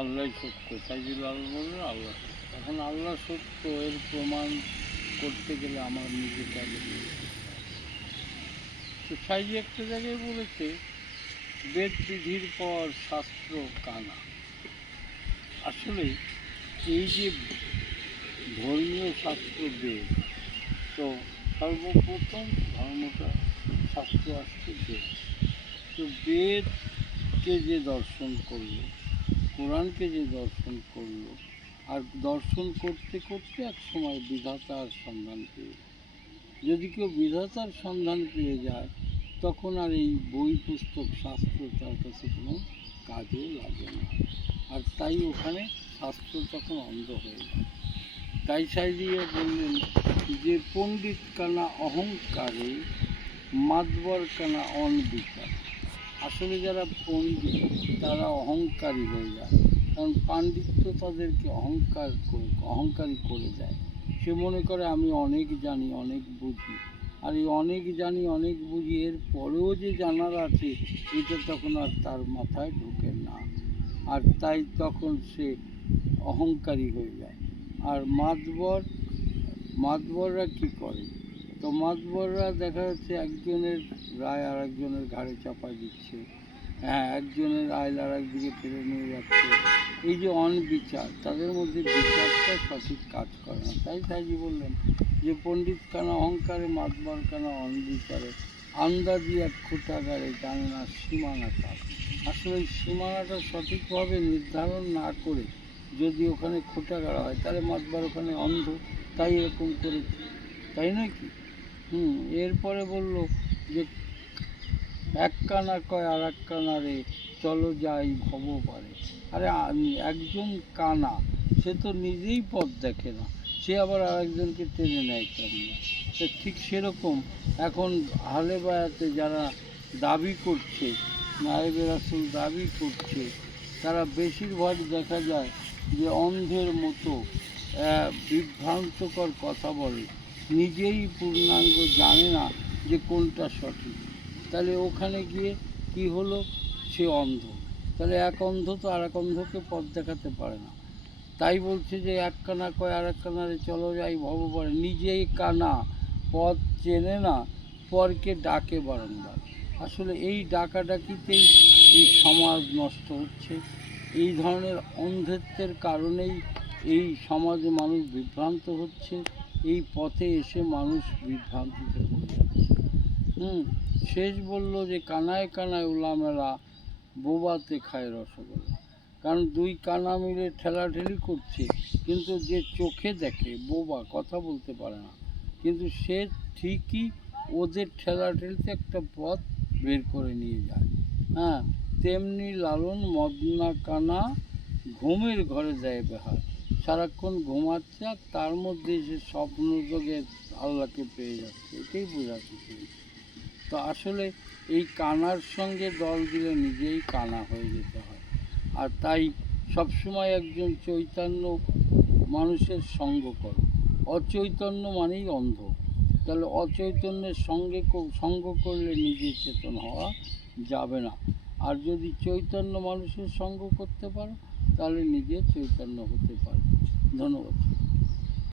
আল্লাহ সত্য সাইজুলাল বললেন আল্লাহ এখন আল্লাহ সত্য, এর প্রমাণ করতে গেলে আমার আগে বুঝতে তো সাইজি একটা জায়গায় বলেছে বেদ বিধির পর শাস্ত্র কানা। আসলে এই যে ধর্মীয় শাস্ত্র বেদ, তো সর্বপ্রথম ধর্মটা শাস্ত্র আসছে বেদ। তো বেদকে যে দর্শন করল কোরআনকে যে দর্শন করল, আর দর্শন করতে করতে এক সময় বিধাতার সন্ধান পেয়ে। যদি কেউ বিধাতার সন্ধান পেয়ে যায়, তখন আর এই বই পুস্তক শাস্ত্র তার কাছে কোনো কাজে লাগে না। আর তাই ওখানে শাস্ত্র তখন অন্ধ হয়ে যায়। তাই সাইদিয়ে বললেন, যে পণ্ডিত কানা অহংকারে মাতবর কানা অনবিকার। আসলে যারা পণ্ডিত, তারা অহংকারী হয়ে যায়। কারণ পাণ্ডিত্য তাদেরকে অহংকার করে, অহংকারী করে দেয়। সে মনে করে, আমি অনেক জানি, অনেক বুঝি। আর এই অনেক জানি, অনেক বুঝি, এর পরেও যে জানার আছে, এটা তখন আর তার মাথায় ঢোকে না। আর তাই তখন সে অহংকারী হয়ে যায়। আর মাতবর, মাতবররা কী করে? তো মাতবররা দেখা যাচ্ছে একজনের রায় আর একজনের ঘাড়ে চাপা দিচ্ছে। হ্যাঁ একজনের আইল আর একদিকে ফেলে নিয়ে যাচ্ছে। এই যে অনবিচার, তাদের মধ্যে বিচারটা সঠিক কাজ করে না। তাই সাইজি বললেন যে পণ্ডিত কানা অহংকারে মাতবর কানা অনবিচারে। আন্দাজি এক খুঁটাগারে জানে না সীমানা কাজ আসলে সীমানাটা সঠিকভাবে নির্ধারণ না করে যদি ওখানে খোঁটাগাড়া হয়, তাহলে মাতবার ওখানে অন্ধ, তাই এরকম করেছে। তাই নয় কি? হুম, এরপরে বলল যে এক কানা কয় আর এক কানা রে, চলো যাই, ভব পারে। আরে একজন কানা, সে তো নিজেই পথ দেখে না, সে আবার আরেকজনকে টেনে নেয় কেমন? তো ঠিক সেরকম, এখন হালে বায়াতে যারা দাবি করছে নায়েবে রাসুল দাবি করছে, তারা বেশিরভাগ দেখা যায় যে অন্ধের মতো বিভ্রান্তকর কথা বলে। নিজেই পূর্ণাঙ্গ জানে না যে কোনটা সঠিক। তাহলে ওখানে গিয়ে কি হলো? সে অন্ধ। তাহলে এক অন্ধ তো আর এক অন্ধকে পথ দেখাতে পারে না। তাই বলছে যে এক কানা কয় আর এক কানারে চলো যাই ভববারে নিজেই কানা, পথ চেনে না, পরকে ডাকে বারংবার। আসলে এই ডাকাডাকিতেই এই সমাজ নষ্ট হচ্ছে। এই ধরনের অন্ধত্বের কারণেই এই সমাজে মানুষ বিভ্রান্ত হচ্ছে। এই পথে এসে মানুষ বিভ্রান্তিতে হুম, শেষ বলল যে কানায় কানায় উলামেলা বোবাতে খায় রসগোল্লা। কারণ দুই কানা মিলে ঠেলাঠেলি করছে, কিন্তু যে চোখে দেখে বোবা কথা বলতে পারে না। কিন্তু সে ঠিকই ওদের ঠেলাঠেলিতে একটা পথ বের করে নিয়ে যায়। হ্যাঁ তেমনি লালন মদনা কানা ঘুমের ঘরে দেয় বেহার। সারাক্ষণ ঘুমাচ্ছে আর তার মধ্যে সে স্বপ্ন যোগে আল্লাহকে পেয়ে যাচ্ছে, এটাই বোঝাতে চেয়েছে তো আসলে এই কানার সঙ্গে দল দিলে নিজেই কানা হয়ে যেতে হয়। আর তাই সবসময় একজন চৈতন্য মানুষের সঙ্গ করো। অচৈতন্য মানেই অন্ধ। তাহলে অচৈতন্যের সঙ্গে সঙ্গ করলে নিজে চেতন হওয়া যাবে না। আর যদি চৈতন্য মানুষের সঙ্গ করতে পারো, তাহলে নিজে চৈতন্য হতে পারো ধন্যবাদ।